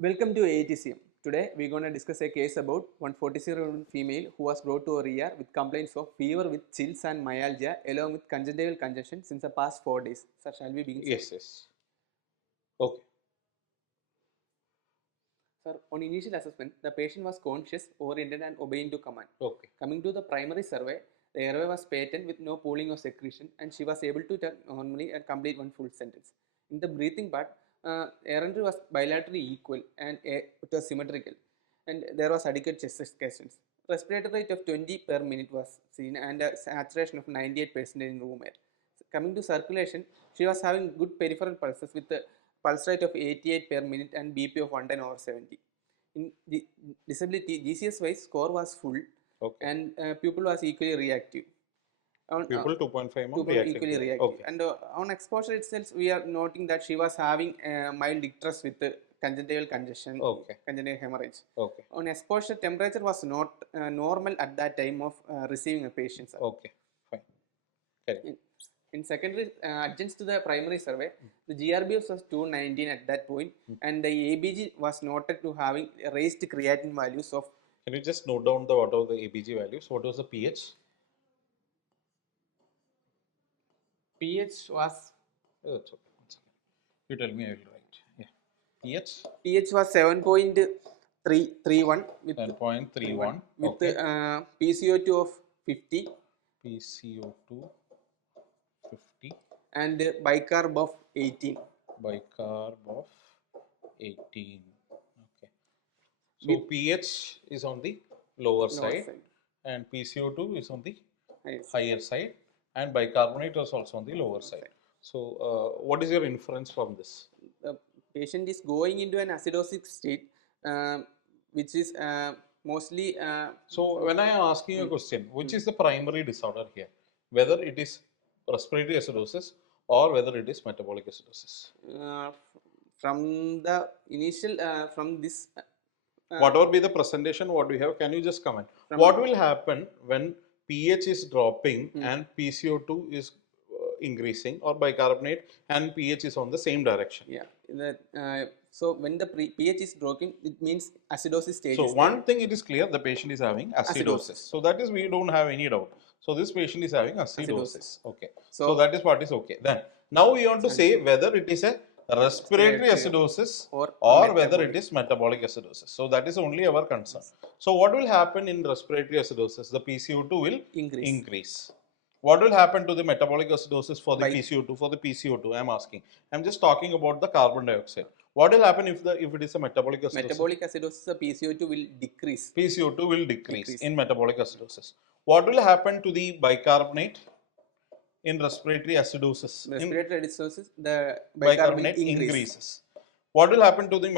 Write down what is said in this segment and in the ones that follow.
Welcome to AETCM. Today we are going to discuss a case about one 46-year-old female who was brought to our ER with complaints of fever with chills and myalgia along with conjunctival congestion since the past 4 days. Sir, shall we begin? Yes, yes. Okay. Sir, on initial assessment, the patient was conscious, oriented and obeying to command. Okay. Coming to the primary survey, the airway was patent with no pooling or secretion and she was able to talk normally and complete one full sentence. In the breathing part, air entry was bilaterally equal and it was symmetrical and there was adequate chest extensions. Respiratory rate of 20 per minute was seen and a saturation of 98% in room air. Coming to circulation, she was having good peripheral pulses with a pulse rate of 88 per minute and BP of 110/70. In the disability, GCS wise score was full and pupil was equally reactive. Pupil 2.5 equally reactive. Okay. And on exposure itself, we are noting that she was having mild distress with conjunctival congestion, conjunctival hemorrhage. Okay. On exposure, temperature was not normal at that time of receiving a patient. Okay, fine. Okay. In secondary, adjacent to the primary survey, the GRBS was 219 at that point, and the ABG was noted to having raised creatinine values of. Can you just note down what are the ABG values? What was the pH? pH was. Oh, that's okay. You tell me, I will write. Yeah. pH? pH was 7.31 with 7.31 with PCO2 of 50. PCO2 50 and bicarb of 18. Bicarb of 18. Okay. So pH is on the lower side and PCO2 is on the higher side and bicarbonate was also on the lower side. So what is your inference from this? The patient is going into an acidotic state which is mostly. So when I am asking a question, which is the primary disorder here? Whether it is respiratory acidosis or whether it is metabolic acidosis? From the initial, from this. Whatever be the presentation, what we have, can you just comment? What will happen when pH is dropping and PCO2 is increasing, or bicarbonate and pH is on the same direction? Yeah. So when the pH is dropping, it means acidosis stage. So one thing it is clear, the patient is having acidosis. So that is, we don't have any doubt. So this patient is having acidosis. Okay. So that is what is okay. Then now we want to say whether it is a respiratory acidosis or whether it is metabolic acidosis. So that is only our concern. So what will happen in respiratory acidosis? The PCO2 will increase. What will happen to the metabolic acidosis for the PCO2? For the PCO2, I am asking. I am just talking about the carbon dioxide. What will happen if it is a metabolic acidosis? Metabolic acidosis, the PCO2 will decrease. PCO2 will decrease in metabolic acidosis. What will happen to the bicarbonate in respiratory acidosis? Respiratory acidosis, the bicarbonate increases. What will happen to the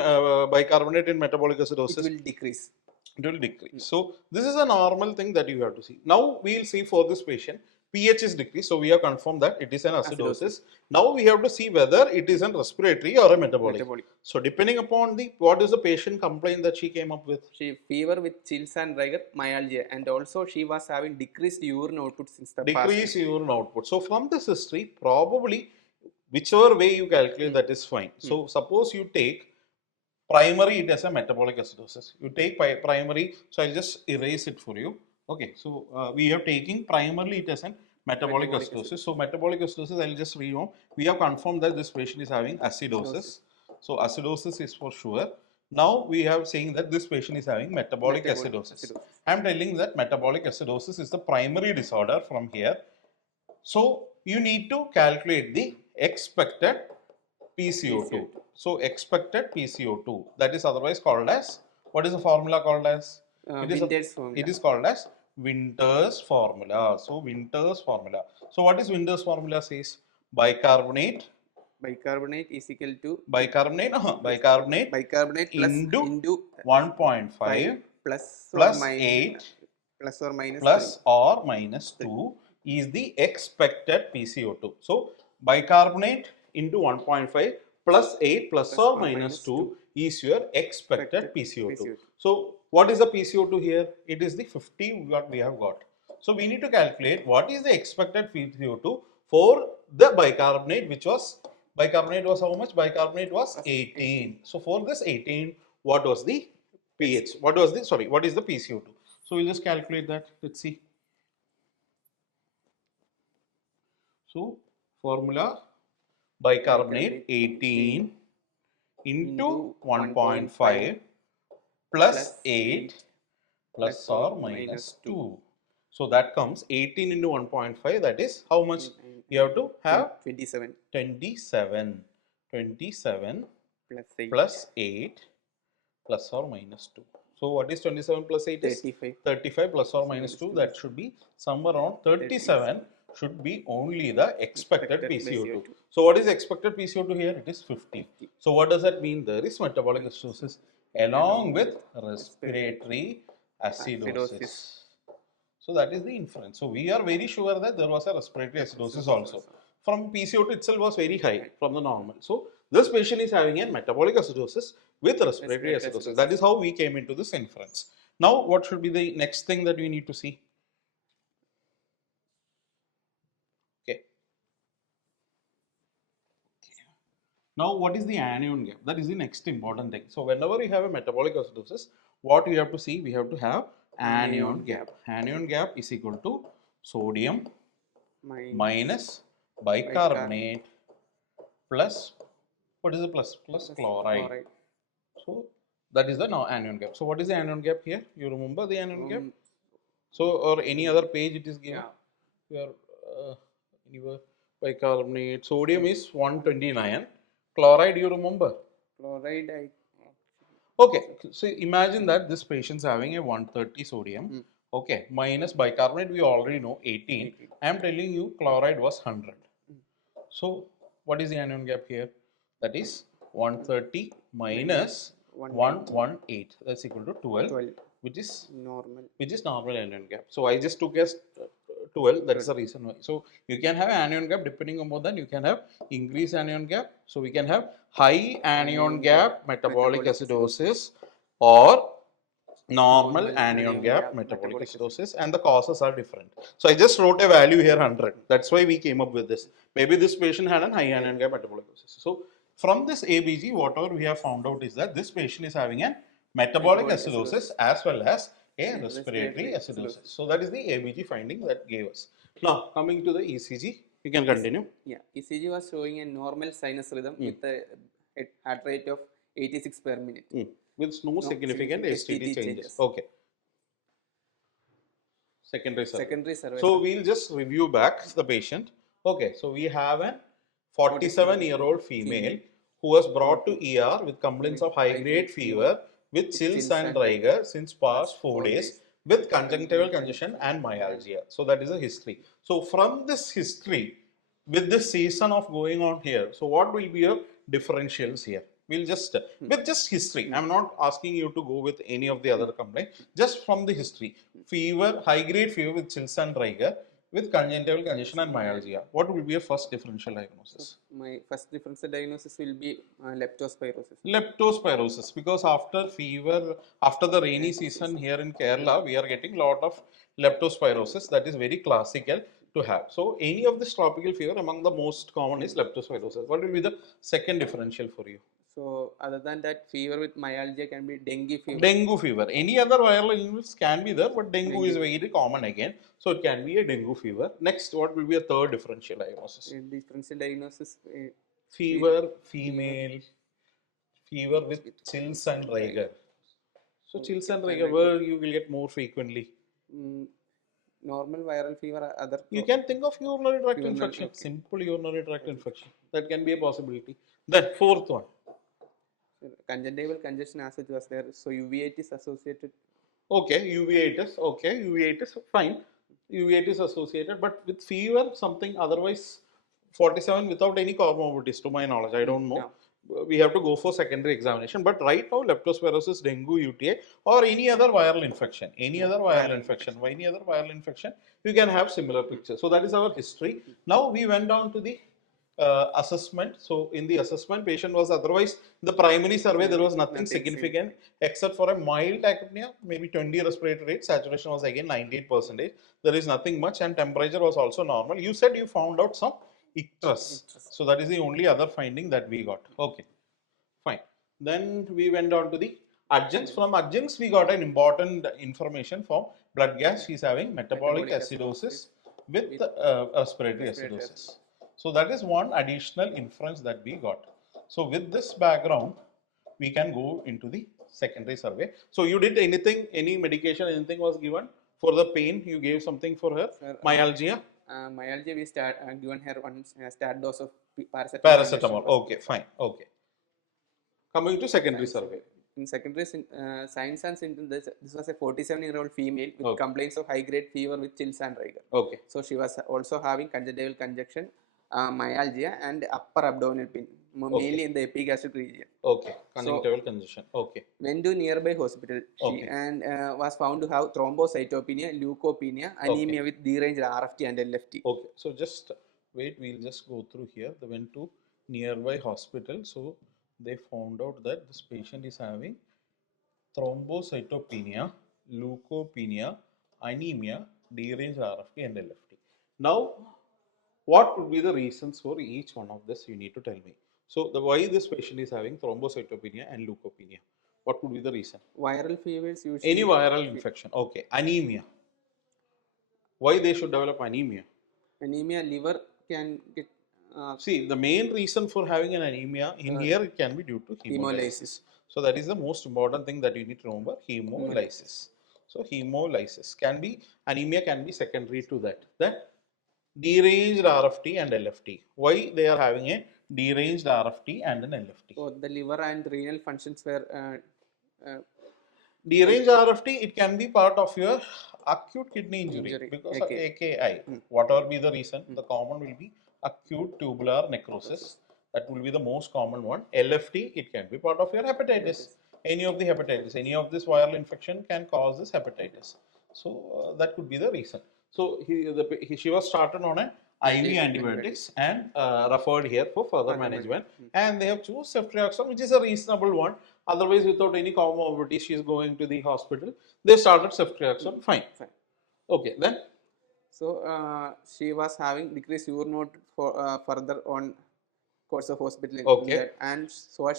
bicarbonate in metabolic acidosis? It will decrease. It will decrease. So this is a normal thing that you have to see. Now we will see for this patient, pH is decreased, so we have confirmed that it is an acidosis. Now we have to see whether it is a respiratory or a metabolic. So depending upon what is the patient complaint that she came up with? She fever with chills and rigor, myalgia, and also she was having decreased urine output since the past. Decreased urine output. So from this history, probably whichever way you calculate, that is fine. So suppose you take primary, it as a metabolic acidosis. You take primary, so I'll just erase it for you. Okay, so we have taken primarily it as a metabolic acidosis. So metabolic acidosis, I'll just read on. We have confirmed that this patient is having acidosis. So acidosis is for sure. Now we have saying that this patient is having metabolic acidosis. I am telling that metabolic acidosis is the primary disorder from here. So you need to calculate the expected PCO2. So expected PCO2, that is otherwise called as, what is the formula called as? It is called as Winter's formula. So Winter's formula. So what is Winter's formula says? Bicarbonate is equal to bicarbonate into 1.5 plus 8 plus or minus 2 is the expected PCO2. So bicarbonate into 1.5 plus 8 plus or minus 2 is your expected PCO2. So what is the PCO2 here? It is the 50 what we have got. So we need to calculate what is the expected PCO2 for the bicarbonate, which was, bicarbonate was how much? Bicarbonate was 18. So for this 18, what was the pH? What was the, sorry, what is the PCO2? So we'll just calculate that. Let's see. So formula, bicarbonate 18 into 1.5 plus 8 plus or minus 2. So that comes 18 into 1.5, that is how much you have to have? 27 27 plus 8 plus 8 plus or minus 2. So what is 27 plus 8 is? 35. 35 plus or minus 2, that should be somewhere around 37 should be only the expected PCO2. So what is expected PCO2 here? It is 50. So what does that mean? There is metabolic acidosis along with respiratory acidosis. So that is the inference. So we are very sure that there was a respiratory acidosis also. From PCO2 itself was very high from the normal. So this patient is having a metabolic acidosis with respiratory acidosis. That is how we came into this inference. Now what should be the next thing that we need to see? Okay. Now what is the anion gap? That is the next important thing. So whenever you have a metabolic acidosis, what we have to see? We have to have anion gap. Anion gap is equal to sodium minus bicarbonate plus, what is the plus? Plus chloride. So that is the anion gap. So what is the anion gap here? You remember the anion gap? So or any other page it is given. Here anywhere bicarbonate. Sodium is 129. Chloride you remember? Chloride Okay, so imagine that this patient is having a 130 sodium. Okay, minus bicarbonate we already know 18. I am telling you chloride was 100. So what is the anion gap here? That is 130 minus 118. That's equal to 12, which is normal anion gap. So I just took as 12. That is the reason why. So you can have anion gap depending on more than you can have increased anion gap. So we can have high anion gap metabolic acidosis or normal anion gap metabolic acidosis, and the causes are different. So I just wrote a value here 100. That's why we came up with this. Maybe this patient had a high anion gap metabolic acidosis. So from this ABG, whatever we have found out is that this patient is having a metabolic acidosis as well as a respiratory acidosis. So that is the ABG finding that gave us. Now coming to the ECG, we can continue. Yeah, ECG was showing a normal sinus rhythm with a heart rate of 86 per minute. With no significant STT changes. Okay. Secondary survey. So we'll just review back the patient. Okay, so we have a 47-year-old female who was brought to ER with complaints of high-grade fever with chills and rigor since past 4 days with conjunctival congestion and myalgia. So that is a history. So from this history, with this season of going on here, so what will be your differentials here? We'll just, with just history, I'm not asking you to go with any of the other complaint, just from the history. Fever, high-grade fever with chills and rigor, with conjunctival congestion and myalgia. What will be your first differential diagnosis? My first differential diagnosis will be leptospirosis. Leptospirosis, because after fever, after the rainy season here in Kerala, we are getting lot of leptospirosis. That is very classical to have. So any of this tropical fever, among the most common is leptospirosis. What will be the second differential for you? So other than that, fever with myalgia can be dengue fever. Dengue fever. Any other viral illness can be there, but dengue is very common again. So it can be a dengue fever. Next, what will be a third differential diagnosis? Differential diagnosis. Fever, female, fever with chills and rigor. So chills and rigor, where you will get more frequently? Normal viral fever, other. You can think of urinary tract infection. Okay. Simple urinary tract infection. That can be a possibility. Then fourth one. Conjunctival congestion as it was there. So uveitis associated. Okay, uveitis. Okay, uveitis. Fine. Uveitis associated, but with fever, something otherwise. 47 without any comorbidities, to my knowledge. I don't know. Yeah. We have to go for secondary examination. But right now, leptospirosis, dengue, UTI, or any other viral infection, any other viral infection, you can have similar pictures. So that is our history. Now we went down to the assessment. So in the assessment, patient was otherwise, the primary survey, there was nothing significant except for a mild tachypnea, maybe 20 respiratory rate, saturation was again 98%. There is nothing much, and temperature was also normal. You said you found out some icterus. So that is the only other finding that we got. Okay, fine. Then we went on to the Adjuncts, from adjuncts we got an important information from blood gas. She is having metabolic acidosis with respiratory acidosis. So that is one additional inference that we got. So with this background, we can go into the secondary survey. So you did anything, any medication, anything was given for the pain? You gave something for her? Sir, Myalgia? myalgia, we given her one start dose of paracetamol. Paracetamol. Okay, fine. Okay. Coming to secondary survey. In secondary signs and symptoms, this was a 47-year-old female with complaints of high-grade fever with chills and rigor. Okay. So she was also having conjunctival congestion, myalgia, and upper abdominal pain, mainly in the epigastric region. Okay. Conjunctival congestion. Okay. Went to nearby hospital and was found to have thrombocytopenia, leukopenia, anemia with deranged RFT and LFT. Okay. So just wait, we'll just go through here. They went to nearby hospital. So they found out that this patient is having thrombocytopenia, leukopenia, anemia, deranged RFT and LFT. Now, what would be the reasons for each one of this? You need to tell me. So, why this patient is having thrombocytopenia and leukopenia? What would be the reason? Viral fevers usually. Any viral infection. Okay. Anemia. Why they should develop anemia? Anemia, liver can get. See, the main reason for having an anemia in here, it can be due to hemolysis. So that is the most important thing that you need to remember, hemolysis. So hemolysis can be, anemia can be secondary to that. That deranged RFT and LFT. Why they are having a deranged RFT and an LFT? So the liver and renal functions were. Deranged RFT, it can be part of your acute kidney injury because of AKI. Whatever be the reason, the common will be acute tubular necrosis. That will be the most common one. LFT, it can be part of your hepatitis. Any of the hepatitis, any of this viral infection can cause this hepatitis. So that could be the reason. So she was started on an IV antibiotics and referred here for further management. And they have choose ceftriaxone, which is a reasonable one. Otherwise, without any comorbidity, she is going to the hospital. They started ceftriaxone. Fine. Okay, then. So she was having decreased urine output for further on course of hospital. Okay. And so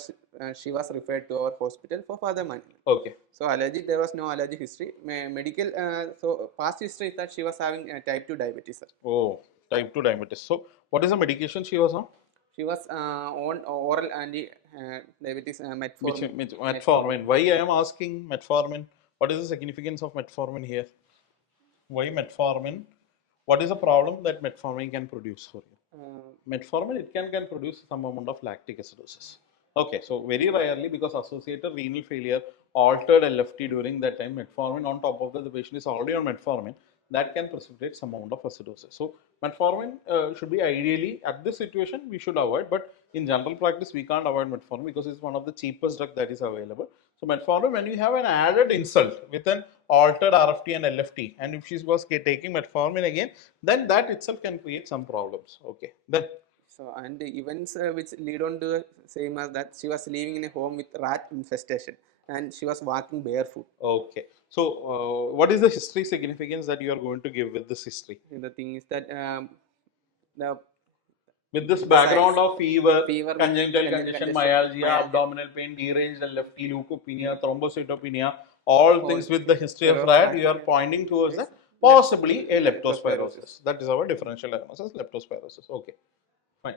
she was referred to our hospital for further management. Okay. So allergy, there was no allergy history. Medical, so past history is that she was having type 2 diabetes. Sir. Oh, type 2 diabetes. So what is the medication she was on? She was on oral anti-diabetes metformin. Which metformin. Why I am asking metformin? What is the significance of metformin here? Why metformin? What is the problem that metformin can produce for you? Metformin, it can produce some amount of lactic acidosis. Okay, so very rarely, because associated renal failure altered LFT during that time, metformin on top of that, the patient is already on metformin, that can precipitate some amount of acidosis. So metformin should be ideally, at this situation, we should avoid, but in general practice, we can't avoid metformin because it's one of the cheapest drug that is available. So metformin, when you have an added insult with an altered RFT and LFT, and if she was taking metformin again, then that itself can create some problems. Okay, then. So, and the events which lead on to the same as that, she was living in a home with rat infestation and she was walking barefoot. Okay. So, what is the history significance that you are going to give with this history? And the thing is that with this background of fever conjunctival congestion, myalgia, abdominal pain, deranged LFT, leukopenia, thrombocytopenia, all things with the history of rat, you are pointing towards that possibly a leptospirosis. That is our differential diagnosis, leptospirosis. Okay, fine.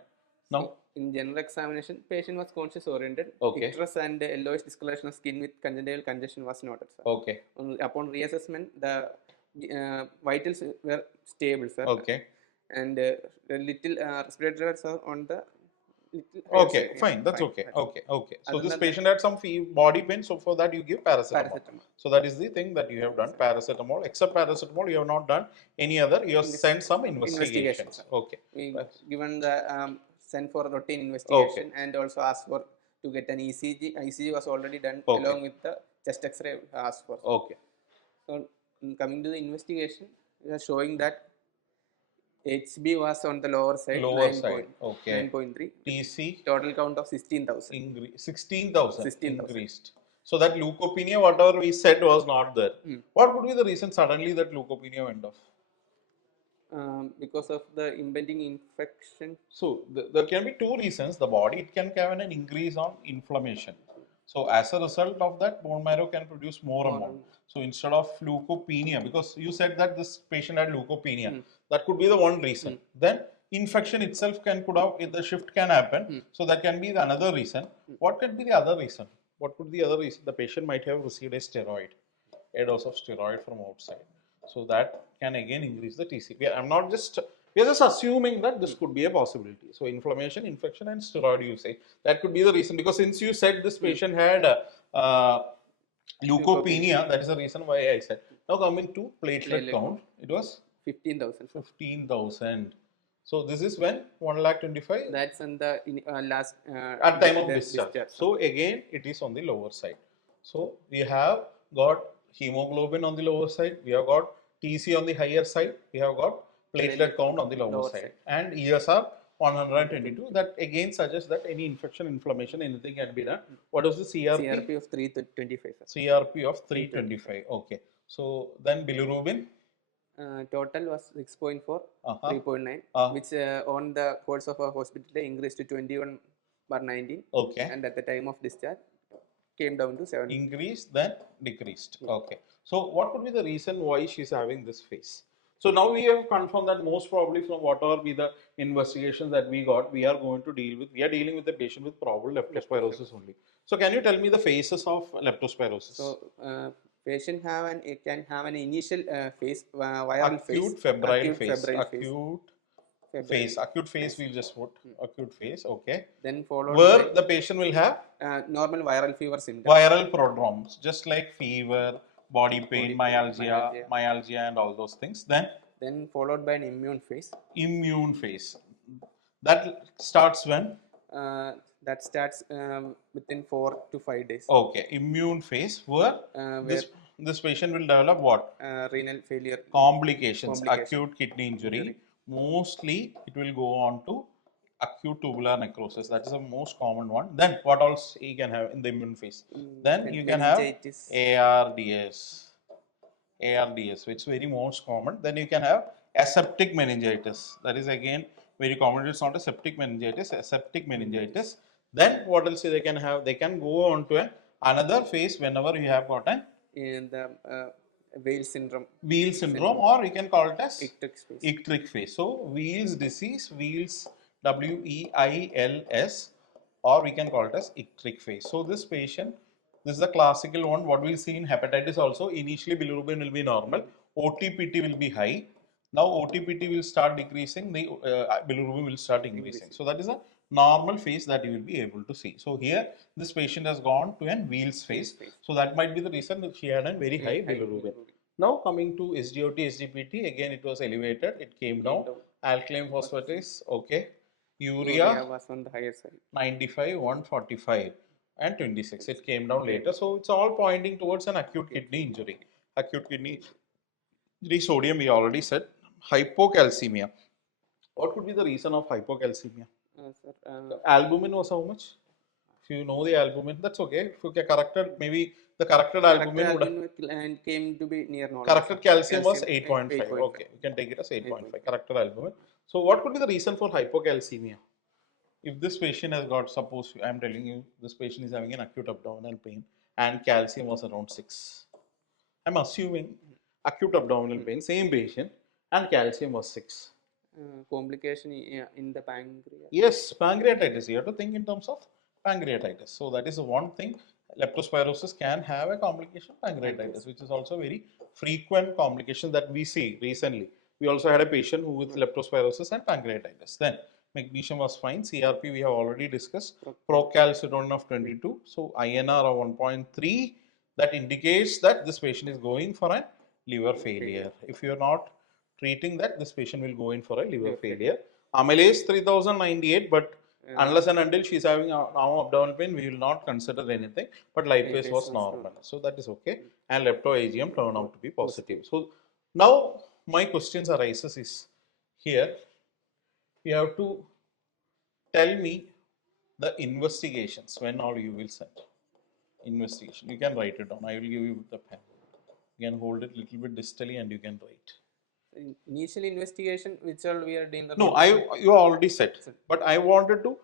Now, in general examination, patient was conscious oriented. Okay. Icterus and yellowish discoloration of skin with conjunctival congestion was noted, sir. Okay. Upon reassessment, the vitals were stable, sir. Okay. And little respiratory was on the okay, fine, that's okay. Okay, okay. So this patient had some body pain, so for that you give paracetamol. So that is the thing that you have done, paracetamol. Except paracetamol, you have not done any other. You have sent some investigations. Okay. Given the sent for routine investigation and also asked for to get an ECG. ECG was already done along with the chest X-ray asked for. Okay. So coming to the investigation, we are showing that HB was on the lower side, 9.3. TC? Total count of 16,000. 16,000 increased. So that leukopenia, whatever we said, was not there. What would be the reason suddenly that leukopenia went off? Because of the impending infection. So there can be two reasons. The body, it can have an increase on inflammation. So as a result of that, bone marrow can produce more More amount. amount. So instead of leukopenia, because you said that this patient had leukopenia, Mm. that could be the one reason. Mm. Then infection itself could have, the shift can happen. Mm. So that can be the another reason. What could be the other reason? What could be the other reason? The patient might have received a dose of steroid from outside. So that can again increase the TC. We are just assuming that this could be a possibility. So inflammation, infection, and steroid usage. That could be the reason, because since you said this patient had leukopenia, that is the reason why I said. Now coming to platelet count, it was 15,000. 15,000. So this is when 1,25,000 That's in the last at time of the discharge. So again, it is on the lower side. So we have got hemoglobin on the lower side. We have got TC on the higher side. We have got platelet count on the lower side. And ESR 122. That again suggests that any infection, inflammation, anything can be done. What was the CRP? CRP of 325. CRP of 325. Okay. So then bilirubin. Total was 6.4, Uh-huh. 3.9, which on the course of our hospital they increased to 21/19. Okay. And at the time of discharge came down to 7. Increased, then decreased. Okay. So what could be the reason why she's having this phase? So now we have confirmed that most probably from whatever be the investigations that we got, we are dealing with the patient with probable leptospirosis only. So can you tell me the phases of leptospirosis? So patient can have an initial phase, viral phase, acute febrile acute phase. febrile phase. Acute phase we'll just put acute phase, okay. Then followed Where by the patient will have normal viral fever symptoms. viral prodromes, just like fever, body pain, myalgia, and all those things. Then followed by an immune phase. Immune phase. That starts when? That starts within 4 to 5 days. Okay, immune phase where this patient will develop what? Renal failure. Complications, acute kidney injury. Mostly it will go on to acute tubular necrosis. That is the most common one. Then what else you can have in the immune phase? Then you can have ARDS. ARDS, which is very most common. Then you can have aseptic meningitis. That is again very common. It's not a septic meningitis, aseptic meningitis. Then what else they can have? They can go on to another phase whenever you have got in the Wales syndrome. Wheals syndrome, or you can call it as icteric phase. So Wheals disease, Wheals, WEILS, or we can call it as icteric phase. So this patient, this is the classical one. What we see in hepatitis also, initially bilirubin will be normal, OTPT will be high. Now OTPT will start decreasing, the bilirubin will start increasing. So that is a normal phase that you will be able to see. So here this patient has gone to an Wheals phase. So that might be the reason that she had a very high bilirubin. Now coming to SGOT, SGPT, again it was elevated, it came down. Alkaline phosphatase, okay. Urea was on the higher side. 95, 145 and 26. It came down later. So it's all pointing towards an acute kidney injury. Acute kidney injury, sodium we already said. Hypocalcemia. What could be the reason of hypocalcemia? Albumin was how much? If you know the albumin, that's okay. If you get corrected, maybe the corrected albumin would came to be near normal. Corrected calcium was 8.5. Okay, you can take it as 8.5. Corrected albumin. So what could be the reason for hypocalcemia? If this patient has got, suppose I am telling you, this patient is having an acute abdominal pain and calcium was around 6. I'm assuming acute abdominal pain, same patient, and calcium was 6. Complication in the pancreas. Yes, pancreatitis. You have to think in terms of pancreatitis. So that is one thing. Leptospirosis can have a complication, pancreatitis, which is also very frequent complication that we see recently. We also had a patient who with leptospirosis and pancreatitis. Then magnesium was fine. CRP we have already discussed. Procalcitonin of 22. So INR of 1.3. That indicates that this patient is going for a liver failure. If you are not treating that, this patient will go in for a liver failure. Amylase 3098, but unless and until she is having now abdominal pain, we will not consider anything. But lipase was normal, so that is okay. And lepto-AGM turned out to be positive. So now my questions arises is here. You have to tell me the investigations when all you will send. Investigation. You can write it down. I will give you the pen. You can hold it little bit distally and you can write. Initial investigation, which all we are doing. No, you already said, but I wanted to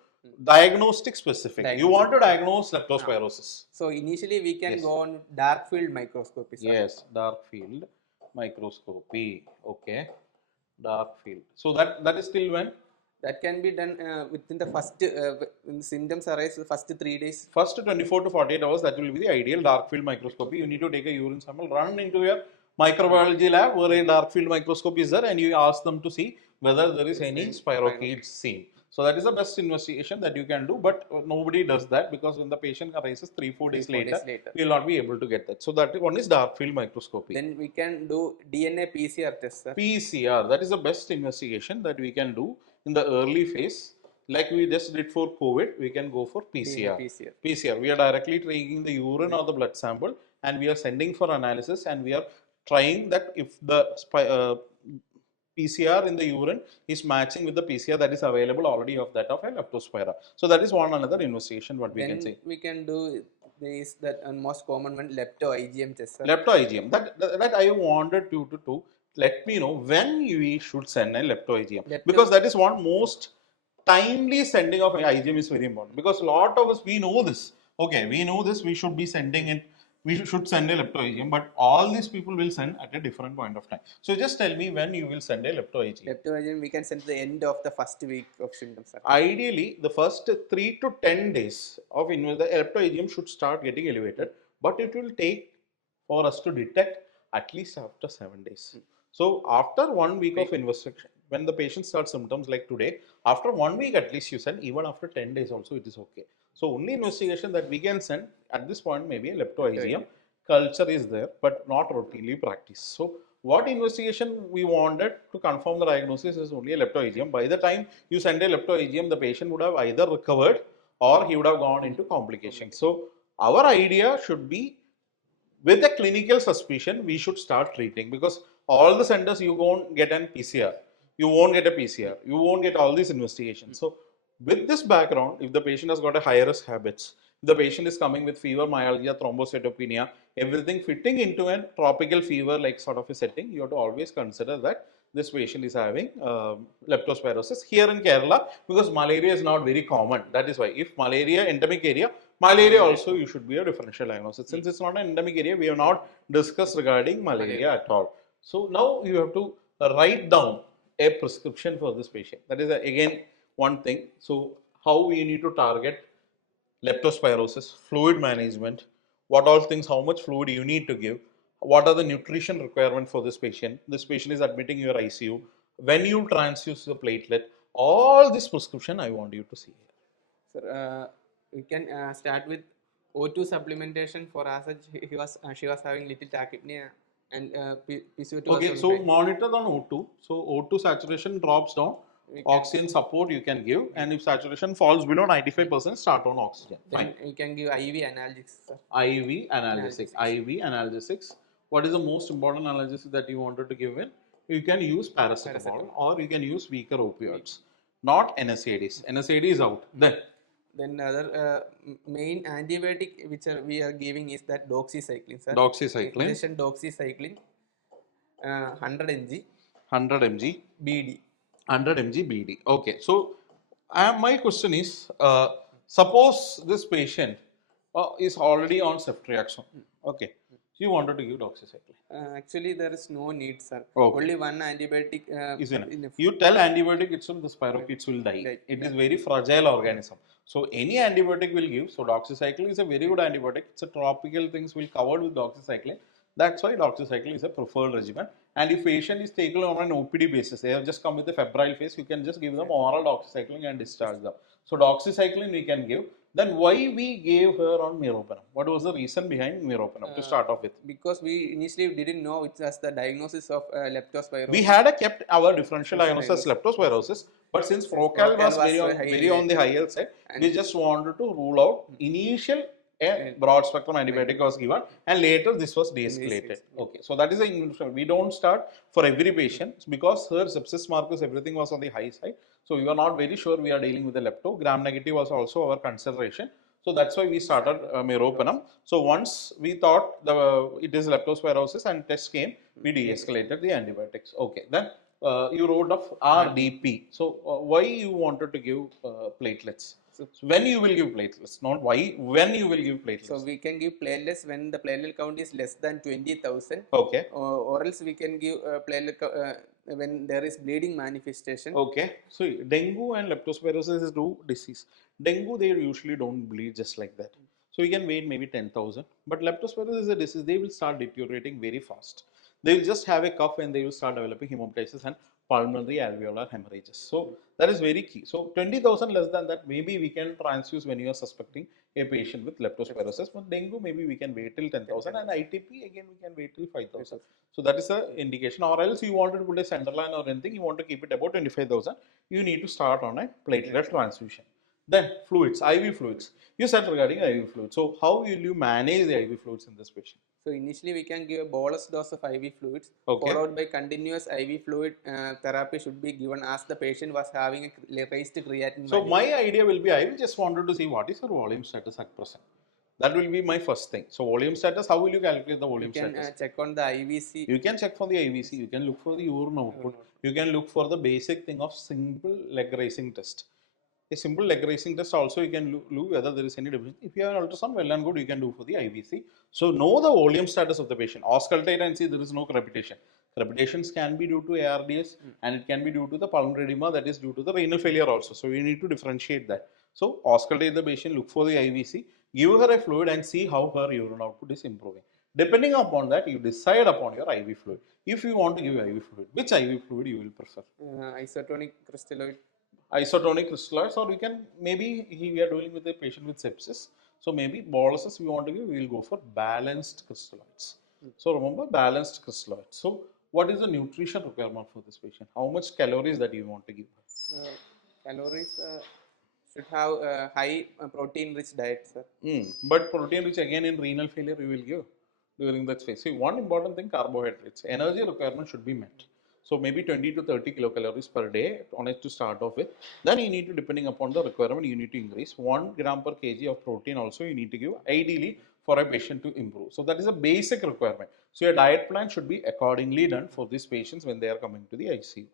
diagnostic specific. You Diagnostic. want to diagnose leptospirosis. So initially we can Yes. go on dark field microscopy, sir. Yes, dark field microscopy. Okay, dark field. So that is till when? That can be done within the first, when symptoms arise, the first 3 days. First 24 to 48 hours, that will be the ideal dark field microscopy. You need to take a urine sample, run into your microbiology lab where a dark field microscope is there, and you ask them to see whether there is any spirochetes seen. So that is the best investigation that you can do, but nobody does that because when the patient arises 3-4 days later, we will not be able to get that. So that one is dark field microscopy. Then we can do DNA PCR test, sir. PCR, that is the best investigation that we can do in the early phase. Like we just did for COVID, we can go for PCR. PCR. PCR, we are directly taking the urine or the blood sample and we are sending for analysis, and we are trying that if the PCR in the urine is matching with the PCR that is available already of that of a leptospira. So that is one another investigation what we can say. We can do this, that most common one, lepto-IgM test, sir. Lepto-IgM, that I wanted you to let me know when we should send a lepto-IgM, because that is one most timely sending of IgM is very important, because a lot of us, we know this. Okay, we know this, we should be sending it, we should send a lepto-IgM, but all these people will send at a different point of time. So just tell me when you will send a lepto-IgM. Lepto-IgM we can send at the end of the first week of symptoms, sir. Ideally, the first 3 to 10 days of the lepto-IgM should start getting elevated, but it will take for us to detect at least after 7 days. So after 1 week of investigation, when the patient starts symptoms like today, after 1 week at least you send, even after 10 days also it is okay. So only investigation that we can send at this point may be a lepto-IgM. Culture is there, but not routinely practiced. So what investigation we wanted to confirm the diagnosis is only a lepto-IgM. By the time you send a lepto-IgM, the patient would have either recovered or he would have gone into complications. So our idea should be, with a clinical suspicion, we should start treating, because all the centers you won't get an PCR, you won't get a PCR, you won't get all these investigations. So with this background, if the patient has got a high risk habits, if the patient is coming with fever, myalgia, thrombocytopenia, everything fitting into a tropical fever like sort of a setting, you have to always consider that this patient is having leptospirosis. Here in Kerala, because malaria is not very common, that is why if malaria endemic area, malaria also you should be a differential diagnosis. Since it's not an endemic area, we have not discussed regarding malaria at all. So now you have to write down a prescription for this patient. That is again one thing. So how we need to target leptospirosis, fluid management, what all things, how much fluid you need to give, what are the nutrition requirements for this patient. This patient is admitting your ICU, when you transfuse the platelet, all this prescription I want you to see. Sir, we can start with O2 supplementation for Asaj. She was having little tachypnea and PCO2. Okay, so monitor on O2. So O2 saturation drops down. Oxygen support you can give, and if saturation falls below 95%, start on oxygen. Fine. You can give IV analgesics, sir. IV analgesics. IV analgesics. What is the most important analgesic that you wanted to give in? You can use paracetamol or you can use weaker opioids, not NSAIDs. NSAID is out. Then other main antibiotic which we are giving is that doxycycline, sir. Doxycycline. Injection doxycycline, 100 mg. 100 mg. BD. 100 mg BD. Okay. So my question is, suppose this patient is already on ceftriaxone. Okay. So you wanted to give doxycycline. Actually, there is no need, sir. Okay. Only one antibiotic is enough. You tell antibiotic itself, the spirochetes will die. It is very fragile organism. So any antibiotic will give. So doxycycline is a very good antibiotic. It's a tropical things will covered with doxycycline. That's why doxycycline is a preferred regimen. And if patient is taken on an OPD basis, they have just come with a febrile phase, you can just give them oral doxycycline and discharge them. So doxycycline we can give. Then why we gave her on meropenem? What was the reason behind meropenem to start off with? Because we initially didn't know it was the diagnosis of leptospirosis. We had kept our differential diagnosis leptospirosis, but since Procal was very on the higher side, we just wanted to rule out initial a broad spectrum antibiotic was given, and later this was de-escalated. Okay, so that is the we don't start for every patient because her sepsis markers, everything was on the high side. So we were not very sure we are dealing with the lepto. Gram negative was also our consideration. So that's why we started meropenem. So once we thought it is leptospirosis and test came, we de-escalated the antibiotics. Okay, then you wrote of RDP. So why you wanted to give platelets? So when you will give platelets, not why, when you will give platelets. So we can give platelets when the platelet count is less than 20,000. Okay. Or else we can give when there is bleeding manifestation. Okay. So dengue and leptospirosis is two disease. Dengue, they usually don't bleed just like that. So we can wait maybe 10,000. But leptospirosis is a disease, they will start deteriorating very fast. They will just have a cough and they will start developing hemoptysis and pulmonary alveolar hemorrhages. So that is very key. So 20,000 less than that, maybe we can transfuse when you are suspecting a patient with leptospirosis. But dengue, maybe we can wait till 10,000, and ITP, again, we can wait till 5,000. So that is the indication. Or else you wanted to put a center line or anything, you want to keep it about 25,000, you need to start on a platelet transfusion. Then fluids, IV fluids. You said regarding IV fluids. So how will you manage the IV fluids in this patient? So initially we can give a bolus dose of IV fluids, Okay. followed by continuous IV fluid therapy should be given as the patient was having a raised creatinine So value. my idea will be, I will just wanted to see what is your volume status at present. That will be my first thing. So volume status, how will you calculate the volume You can status? check on the IVC. You can check for the IVC, you can look for the urine output, you can look for the basic thing of simple leg raising test. A simple leg raising test also you can look whether there is any deficiency. If you have an ultrasound, well and good, you can do for the IVC. So know the volume status of the patient. Auscultate and see there is no crepitation. Crepitations can be due to ARDS and it can be due to the pulmonary edema, that is due to the renal failure also. So we need to differentiate that. So auscultate the patient, look for the IVC, give her a fluid and see how her urine output is improving. Depending upon that, you decide upon your IV fluid. If you want to give IV fluid, which IV fluid you will prefer? Isotonic crystalloid. Isotonic crystalloids, or we can maybe we are dealing with a patient with sepsis. So maybe boluses we want to give, we will go for balanced crystalloids. So remember, balanced crystalloids. So what is the nutrition requirement for this patient? How much calories that you want to give? Calories should have high protein rich diet, sir. But protein rich again in renal failure we will give during that phase. See, one important thing, carbohydrates. Energy requirement should be met. So maybe 20 to 30 kilocalories per day on it to start off with. Then you need to, depending upon the requirement, you need to increase 1 gram per kg of protein also you need to give ideally for a patient to improve. So that is a basic requirement. So your diet plan should be accordingly done for these patients when they are coming to the ICU.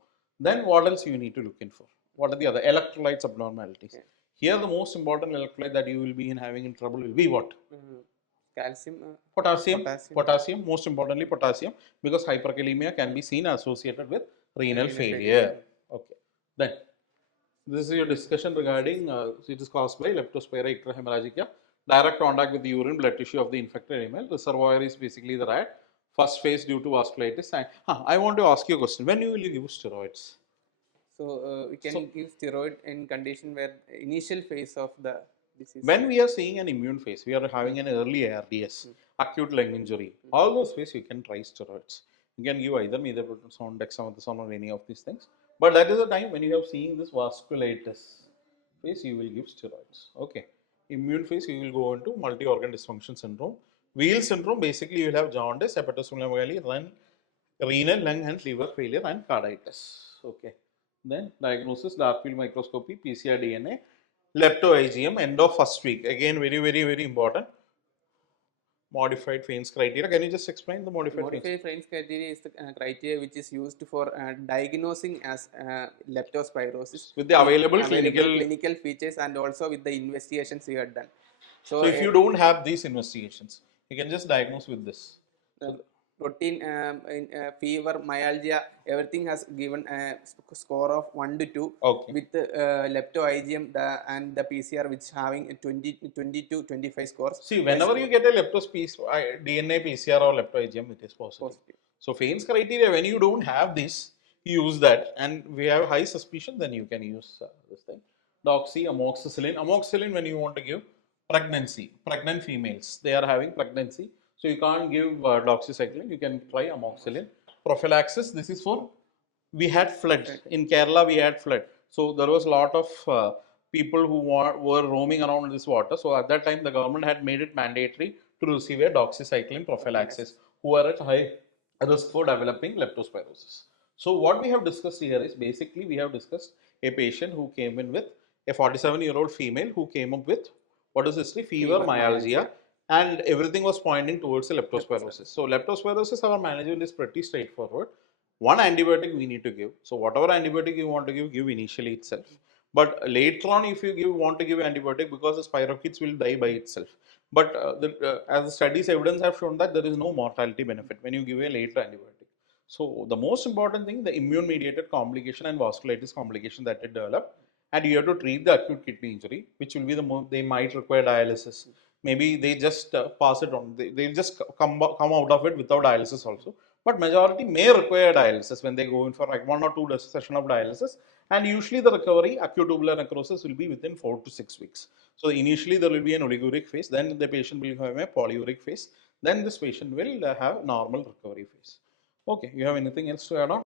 Then what else you need to look in for? What are the other electrolytes abnormalities? Okay. Here the most important electrolyte that you will be having in trouble will be what? Calcium. Potassium, most importantly potassium, because hyperkalemia can be seen associated with renal failure. Okay. Then this is your discussion regarding it is caused by leptospira icterahemorrhagica. Direct contact with the urine blood tissue of the infected animal. The reservoir is basically the rat. First phase due to vasculitis. And, I want to ask you a question. When will you give steroids? So we can give steroid in condition where initial phase of the disease. When we are seeing an immune phase, we are having an early ARDS, acute lung injury, all those phases you can try steroids. You can give either methadone, dexamethasone or any of these things. But that is the time when you have seen this vasculitis phase, you will give steroids. Okay. Immune phase, you will go into multi-organ dysfunction syndrome. Wheel syndrome, basically you will have jaundice, hepatosplenomegaly, renal, lung and liver failure and carditis. Okay. Then diagnosis, dark field microscopy, PCR DNA, lepto-IgM, end of first week. Again, very important. Modified Fain's criteria. Can you just explain the modified Fain's criteria is the criteria which is used for diagnosing as leptospirosis with the available clinical features and also with the investigations we had done. So if you don't have these investigations, you can just diagnose with this. Routine fever, myalgia, everything has given a score of 1 to 2 with lepto-IgM and the PCR which having 20 to 25 scores. See, whenever you get a DNA PCR or lepto-IgM, it is positive. So Fain's criteria, when you don't have this, you use that, and we have high suspicion, then you can use this thing. Doxy, amoxicillin. Amoxicillin when you want to give pregnancy, pregnant females, they are having pregnancy. So you can't give doxycycline, you can try amoxicillin. Prophylaxis, this is for, we had flood. In Kerala, we had flood. So there was a lot of people who were roaming around this water. So at that time, the government had made it mandatory to receive a doxycycline prophylaxis who are at high risk for developing leptospirosis. So what we have discussed here is basically we have discussed a patient who came in with a 47-year-old female who came up with what is history? Fever, myalgia. And everything was pointing towards the leptospirosis. So leptospirosis, our management is pretty straightforward. One antibiotic we need to give. So whatever antibiotic you want to give initially itself. But later on, if you want to give antibiotic, because the spirochetes will die by itself. But as the studies evidence have shown that there is no mortality benefit when you give a later antibiotic. So the most important thing, the immune mediated complication and vasculitis complication that it develop, and you have to treat the acute kidney injury, which will be the more they might require dialysis. Maybe they just pass it on. They'll just come out of it without dialysis also. But majority may require dialysis when they go in for like 1 or 2 session of dialysis. And usually the recovery, acute tubular necrosis, will be within 4 to 6 weeks. So initially there will be an oliguric phase, then the patient will have a polyuric phase, then this patient will have normal recovery phase. Okay, you have anything else to add on?